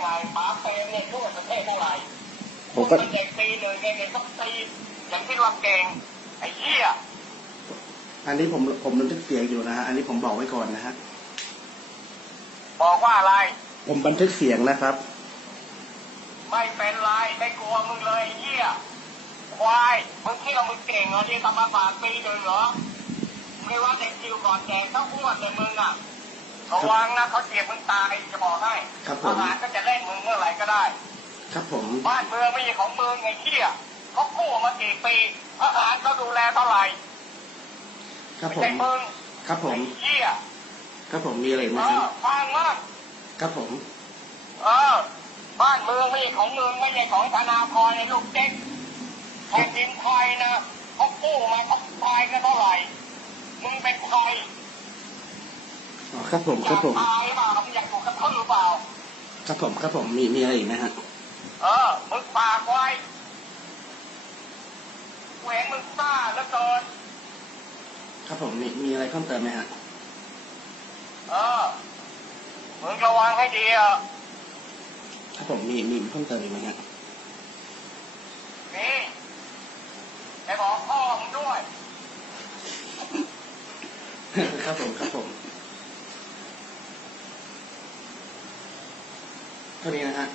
ไงป๋าเปรมเนี่ยรู้ว่ประเทศเท่าไหร่ผมก็เด็กปีหนึ่งเด็กต้องตีอย่างที่เราเก่งไอ้เหี้ยอันนี้ผมผมบันทึกเสียงอยู่นะฮะอันนี้ผมบอกไว้ก่อนนะฮะบอกว่าอะไร ผมบันทึกเสียงนะครับ ไม่เป็นไรไม่กลัวมึงเลยไอ้เหี้ยควายมึงคิดว่ามึงเก่งเหรอที่ทำมาฝากปีเนึ่งเหรอไม่ว่าเด็กคิวก่อนแดงเขาอ้วดแต่มึงอะระวังนะเขาเจ็บมึงตายจะบอกให้ทหารก็ ก็ได้ ครับผม บ้านเมืองไม่ใช่ของมึงไงเหี้ยเขากู้มากี่ปีทหารเขาดูแลเท่าไหร่ครับไม่ผมใช่มึงครับผม ไอ้เหี้ยครับผมมีอะไรอีกไหมเอครัอบฟังมาก ครับผม เออ บ้านเมืองไม่ใช่ของมึงไม่ใช่ของธนาคารในลูกเจ๊กแผ่นดินไทยนะเขากู้มาเขาตายกันเท่าไหร่ มึงเป็นใครอ๋อครับผม อครัยาบกผม ตายหรือเปล่ามึงอยากถูกกระทืบหรือเปล่า ครับผมครับผมมีมีอะไรอีกไหมฮะเออมึงฝากไว้กูเห็นมึงซ่าแล้วเกินครับผมมีมีอะไรเพิ่มเติมไหมฮะเออมึงระวังให้ดีอะครับผมมีมีเพิ่มเติมอีกไหมฮะนี่ไปบอกพ่อมึงด้วย ครับผมครับผม ท่านี้นะฮะ